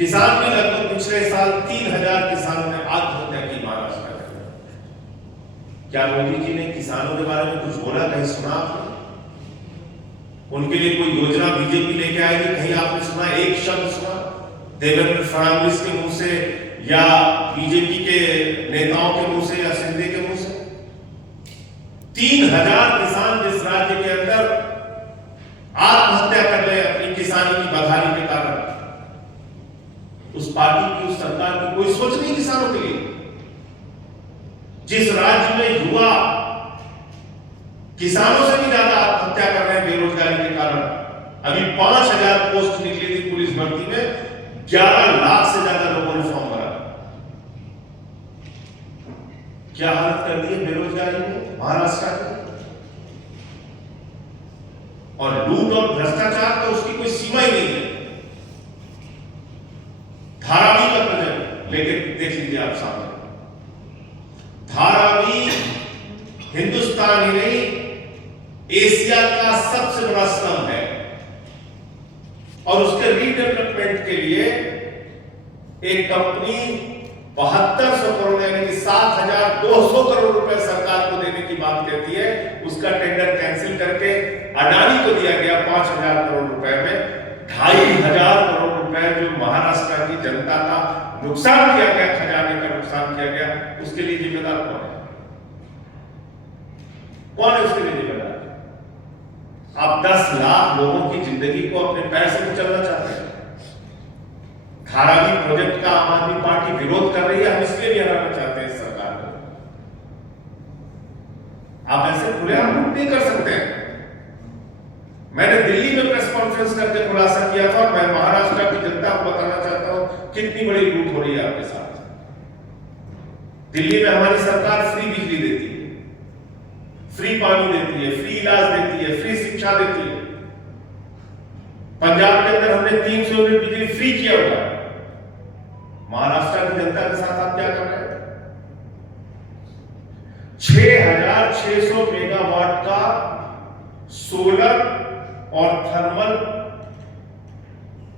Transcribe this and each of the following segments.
किसान भी लगभग पिछले साल 3000 किसानों ने आत्महत्या की महाराष्ट्र में। क्या मोदी जी ने किसानों के बारे में कुछ बोला? कहीं सुना आपने? उनके लिए कोई योजना बीजेपी लेके आएगी? कहीं आपने सुना? एक शब्द सुना देवेंद्र फडणवीस के मुंह से या बीजेपी के नेताओं के मुंह से या शिंदे के मुंह से? 3000 किसान जिस राज्य के अंदर आत्महत्या कर रहे अपनी किसानी की बदहाली के कारण, उस पार्टी की, उस सरकार की कोई सोच नहीं किसानों के लिए। जिस राज्य में युवा किसानों से भी ज्यादा आत्महत्या कर रहे हैं बेरोजगारी के कारण, अभी 5000 पोस्ट निकली थी पुलिस भर्ती में, 11 लाख से ज्यादा लोगों ने फॉर्म भरा। क्या हालत कर दी है बेरोजगारी में महाराष्ट्र की। और लूट और भ्रष्टाचार तो उसकी कोई सीमा ही नहीं है। धारावी का प्रोजेक्ट लेके देख लीजिए आप सामने। धारावी हिंदुस्तान ही नहीं, एशिया का सबसे बड़ा स्तंभ है और उसके रीडेवलपमेंट के लिए एक कंपनी 7200 करोड़ यानी कि 7200 करोड़ रुपए सरकार को देने की बात कहती है। उसका टेंडर कैंसिल करके अडानी को दिया गया 5000 करोड़ रुपए में। 2500 करोड़ रुपए जो महाराष्ट्र की जनता का नुकसान किया गया, खजाने का नुकसान किया गया, उसके लिए जिम्मेदार कौन है? कौन है उसके लिए जिम्मेदार? आप 10 लाख लोगों की जिंदगी को अपने पैर से कुचलना चाहते हैं। धारावी प्रोजेक्ट का आम आदमी पार्टी विरोध कर रही है, हम इसलिए भी हराना चाहते हैं इस सरकार को। आप ऐसे खुलेआम लूट नहीं कर सकते। मैंने दिल्ली में प्रेस कॉन्फ्रेंस करके खुलासा किया था, मैं महाराष्ट्र की जनता को बताना चाहता हूं कितनी बड़ी लूट हो रही है आपके साथ। दिल्ली में हमारी सरकार फ्री बिजली देती है, फ्री पानी देती है, फ्री इलाज देती है, फ्री शिक्षा देती है। पंजाब के अंदर हमने 300 यूनिट बिजली फ्री किया हुआ है। महाराष्ट्र की जनता के साथ आप क्या कर रहे हैं? 6600 मेगावाट का सोलर और थर्मल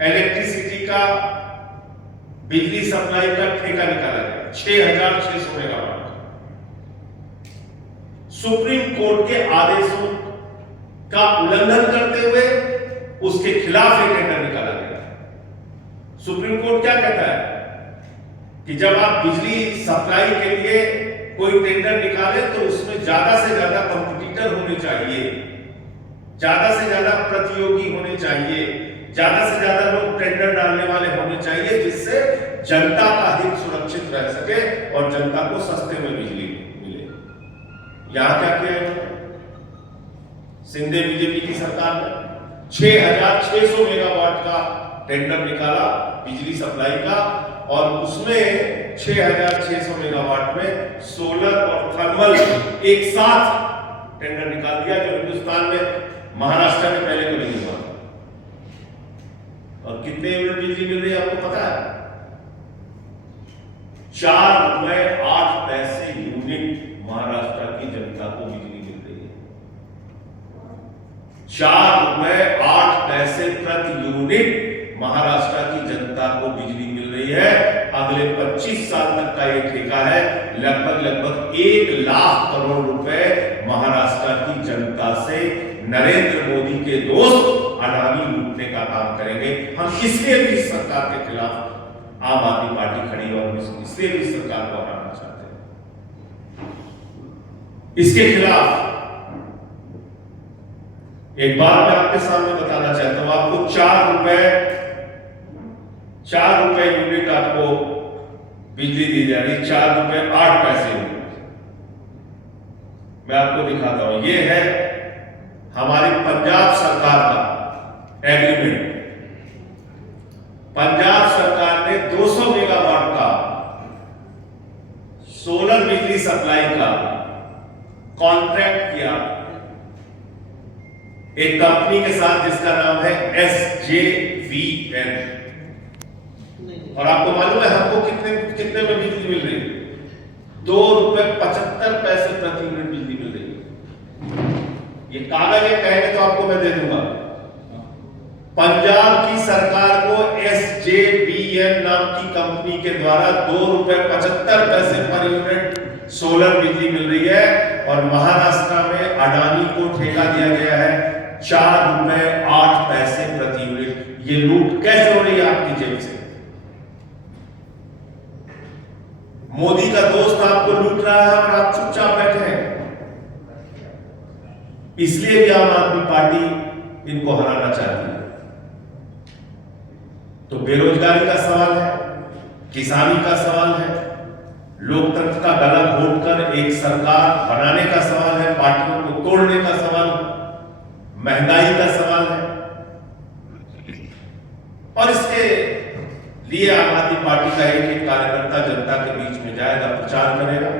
इलेक्ट्रिसिटी का बिजली सप्लाई का ठेका निकाला गया, 6600 मेगावाट। सुप्रीम कोर्ट के आदेशों का उल्लंघन करते हुए उसके खिलाफ एक टेंडर निकाला गया। सुप्रीम कोर्ट क्या कहता है कि जब आप बिजली सप्लाई के लिए कोई टेंडर निकाले तो उसमें ज्यादा से ज्यादा कंपटीटर होने चाहिए, ज्यादा से ज्यादा प्रतियोगी होने चाहिए, ज्यादा से ज्यादा लोग टेंडर डालने वाले होने चाहिए, जिससे जनता का हित सुरक्षित रह सके और जनता को सस्ते में बिजली मिले। यहां क्या किया है शिंदे बीजेपी की सरकार ने? 6600 मेगावाट का टेंडर निकाला बिजली सप्लाई का और उसमें 6600 मेगावाट में सोलर और थर्मल एक साथ टेंडर निकाल दिया, जो हिंदुस्तान में महाराष्ट्र में पहले कभी नहीं हुआ। और कितने यूनिट बिजली मिल रही है आपको पता है? 4.08 यूनिट महाराष्ट्र की जनता को बिजली मिल रही है। 4.08 प्रति यूनिट महाराष्ट्र की जनता को बिजली मिल रही है। अगले 25 साल तक का ये ठेका है, लगभग 1 लाख करोड़ रुपए महाराष्ट्र की जनता से नरेंद्र मोदी के दोस्त अडानी लूटने का काम करेंगे। हम इसलिए भी इस सरकार के खिलाफ आम आदमी पार्टी खड़ी और इसलिए भी सरकार को हराना चाहते हैं। इसके खिलाफ एक बात मैं आपके सामने बताना चाहता हूं। आपको 4 रुपए यूनिट आपको बिजली दी जा रही, 4.08 यूनिट। मैं आपको दिखाता हूं, ये है हमारी पंजाब सरकार का एग्रीमेंट। पंजाब सरकार ने 200 मेगावाट का सोलर बिजली सप्लाई का कॉन्ट्रैक्ट किया एक कंपनी के साथ जिसका नाम है SJVN। और आपको मालूम है हमको कितने में बिजली मिल रही है? 2.75 रुपए प्रति यूनिट बिजली मिल रही है। ये कागज है, कहेंगे तो आपको मैं दे दूंगा। पंजाब की सरकार को SJVN नाम की कंपनी के द्वारा ₹2.75 पर यूनिट सोलर बिजली मिल रही है, और महाराष्ट्र में अडानी को ठेका दिया गया है ₹4.08 प्रति यूनिट। ये लूट कैसे हो रही है आपकी जेब से? मोदी का दोस्त आपको लूट रहा है और आप चुपचाप बैठे हैं। इसलिए भी आम आदमी पार्टी इनको हराना चाहती है। तो बेरोजगारी का सवाल है, किसानी का सवाल है, लोकतंत्र का गला घोटकर एक सरकार बनाने का सवाल है, पार्टियों को तोड़ने का सवाल, महंगाई का सवाल है। और इसके लिए आम आदमी पार्टी का एक कार्यकर्ता जनता के बीच में जाएगा, प्रचार करेगा।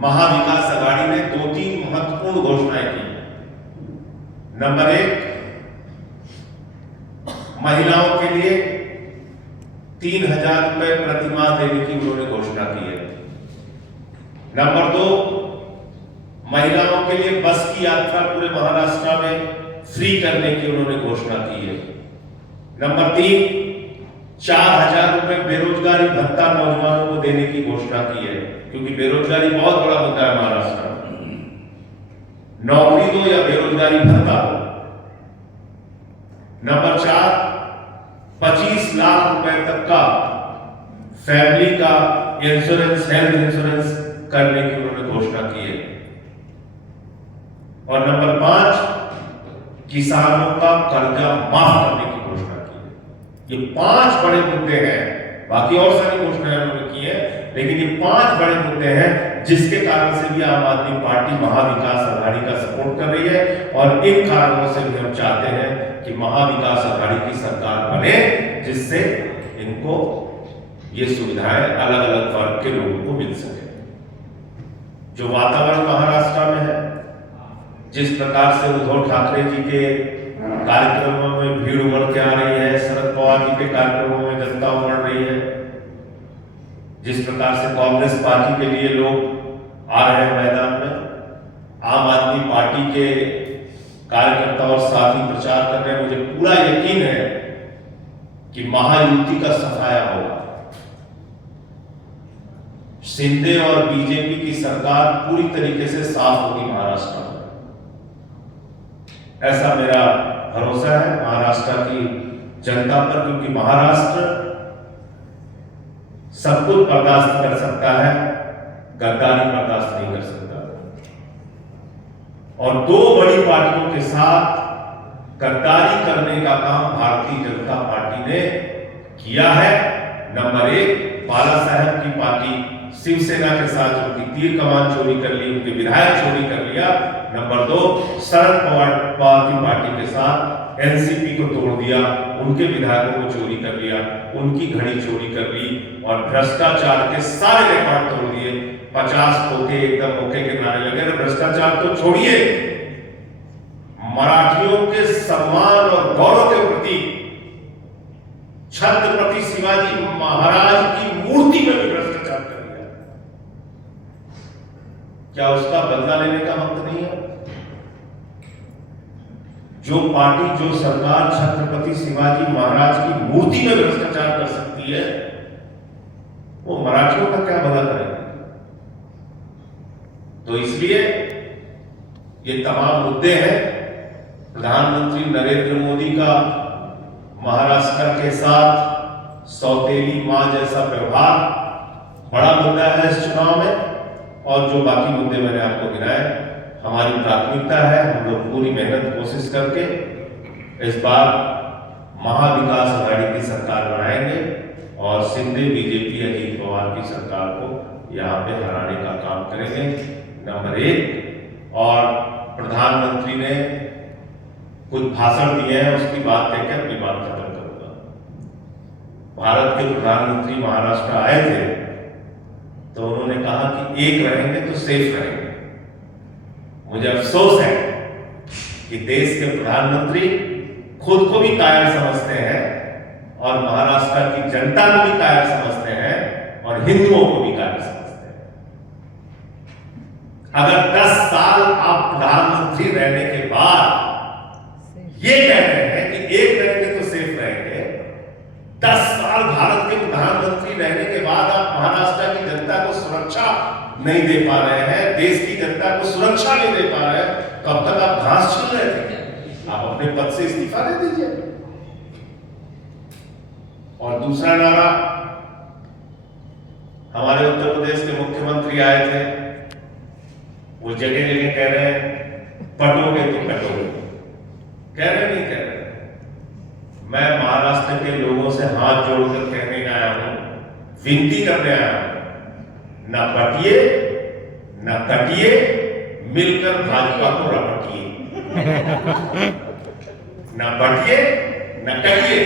महाविकास अघाड़ी ने 2-3 महत्वपूर्ण घोषणाएं की। नंबर 1, महिलाओं के लिए 3,000 रुपए प्रतिमाह देने की उन्होंने घोषणा की है। नंबर 2, महिलाओं के लिए बस की यात्रा पूरे महाराष्ट्र में फ्री करने की उन्होंने घोषणा की है। नंबर 3, 4,000 रुपए बेरोजगारी भत्ता नौजवानों को देने की घोषणा की है, क्योंकि बेरोजगारी बहुत बड़ा मुद्दा है महाराष्ट्र में। नौकरी दो या बेरोजगारी भत्ता हो। नंबर 4, 25 लाख रुपए तक का फैमिली का इंश्योरेंस, हेल्थ इंश्योरेंस करने की उन्होंने घोषणा की है। और नंबर 5, किसानों का कर्जा माफ करने की घोषणा की है। ये 5 बड़े मुद्दे हैं। बाकी और सारी घोषणाएं उन्होंने की है, लेकिन ये 5 बड़े मुद्दे हैं जिसके कारण से भी आम आदमी पार्टी महाविकास अघाड़ी का सपोर्ट कर रही है। और इन कारणों से भी हम चाहते हैं कि महाविकास अघाड़ी की सरकार बने, जिससे इनको ये सुविधाएं अलग अलग वर्ग के लोगों को मिल सके। जो वातावरण महाराष्ट्र में है, जिस प्रकार से उद्धव ठाकरे जी के कार्यक्रमों में भीड़ उमड़ के आ रही है, शरद पवार जी के कार्यक्रमों में जनता उमड़ रही है, जिस प्रकार से कांग्रेस पार्टी के लिए लोग आ रहे हैं मैदान में, आम आदमी पार्टी के कार्यकर्ता और साथी प्रचार कर रहे हैं, मुझे पूरा यकीन है कि महायुति का सफाया होगा। शिंदे और बीजेपी की सरकार पूरी तरीके से साफ होगी महाराष्ट्र में, ऐसा मेरा भरोसा है महाराष्ट्र की जनता पर, क्योंकि महाराष्ट्र सब कुछ बर्दाश्त कर सकता है, गद्दारी बर्दाश्त नहीं कर सकता। और 2 बड़ी पार्टियों के साथ गद्दारी करने का काम भारतीय जनता पार्टी ने किया है। नंबर 1, बाला साहब की पार्टी शिवसेना के साथ उनकी तीर कमान चोरी कर ली, उनके विधायक चोरी कर लिया। नंबर 2, शरद पवार की पार्टी के साथ एनसीपी को तोड़ दिया, उनके विधायकों को चोरी कर लिया, उनकी घड़ी चोरी कर ली और भ्रष्टाचार के सारे रिकॉर्ड तोड़ दिए। 50 खोखे एकदम मौके के नारे लगे। भ्रष्टाचार तो छोड़िए, मराठियों के सम्मान और गौरव के प्रति छत्रपति शिवाजी महाराज की मूर्ति में भी भ्रष्टाचार कर दिया। क्या उसका बदला लेने का वक्त नहीं है? जो पार्टी, जो सरकार छत्रपति शिवाजी महाराज की मूर्ति में भ्रष्टाचार कर सकती है, वो मराठियों का क्या भला करेगी? तो इसलिए ये तमाम मुद्दे हैं। प्रधानमंत्री नरेंद्र मोदी का महाराष्ट्र के साथ सौतेली मां जैसा व्यवहार बड़ा मुद्दा है इस चुनाव में। और जो बाकी मुद्दे मैंने आपको गिनाए, हमारी प्राथमिकता है, हम लोग पूरी मेहनत कोशिश करके इस बार महाविकास अघाड़ी की सरकार बनाएंगे और शिंदे बीजेपी अजीत पवार की सरकार को यहाँ पे हराने का काम करेंगे। नंबर 1, और प्रधानमंत्री ने कुछ भाषण दिए हैं, उसकी बात कहकर अपनी बात खत्म करूंगा। भारत के प्रधानमंत्री महाराष्ट्र आए थे तो उन्होंने कहा कि एक रहेंगे तो सेफ रहेंगे। मुझे अफसोस है कि देश के प्रधानमंत्री खुद को भी कायर समझते हैं और महाराष्ट्र की जनता को भी कायर समझते हैं और हिंदुओं को भी कायर समझते हैं। अगर 10 साल आप प्रधानमंत्री रहने के बाद ये कह रहे हैं कि एक रहेंगे तो सेफ रहेंगे। 10 साल भारत के प्रधानमंत्री रहने के बाद आप महाराष्ट्र की जनता को सुरक्षा नहीं दे पा रहे हैं, देश की जनता को सुरक्षा नहीं दे पा रहे हैं, तो अब तक आप घास छील रहे थे। आप अपने पद से इस्तीफा दे दीजिए। और दूसरा नारा, हमारे उत्तर प्रदेश के मुख्यमंत्री आए थे, वो जगह जगह कह रहे हैं पटोगे तो कटोगे, कह रहे नहीं कह रहे। मैं महाराष्ट्र के लोगों से हाथ जोड़कर कहने आया हूं, विनती करने आया हूं, ना बटिए ना कटिए, मिलकर भाजपा को रपटिए। ना बटिए ना कटिए,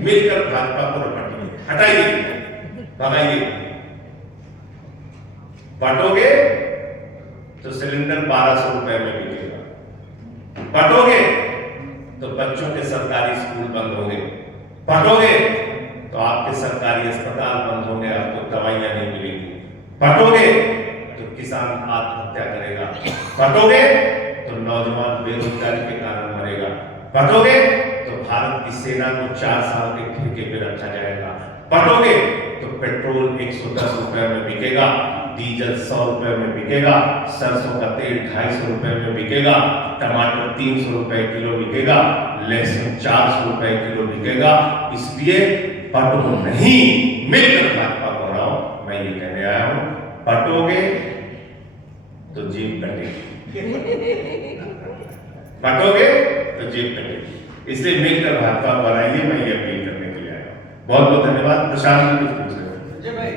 मिलकर भाजपा को रपटिए। हटाइए, भगाइए। बटोगे तो सिलेंडर 1200 रुपए में बिकेगा, बटोगे तो बच्चों के सरकारी स्कूल बंद होंगे, बटोगे तो आपके सरकारी अस्पताल बंद होंगे, आपको दवाइयां नहीं मिलेंगी, बटोगे तो किसान आत्महत्या करेगा, बटोगे तो नौजवान बेरोजगारी के कारण मरेगा, बटोगे तो भारत की सेना को 4 साल के ठेके पे रखा जाएगा, बटोगे तो पेट्रोल 110 रुपए में बिकेगा, डीजल 100 रुपए में बिकेगा, सरसों का तेल 250 रुपए में बिकेगा, टमाटर 300 रुपए किलो बिकेगा, लहसुन 400 रुपए किलो बिकेगा। इसलिए बटो नहीं, मिलकर भाजपा को हराओ। मैं ये कहने आया हूं, बटोगे तो जेब कटेगी, बटोगे तो जेब कटेगी। इसलिए मिलकर भाजपा को हराइए, मैं ये अपील करने के लिए आया हूं। बहुत बहुत धन्यवाद। प्रशांत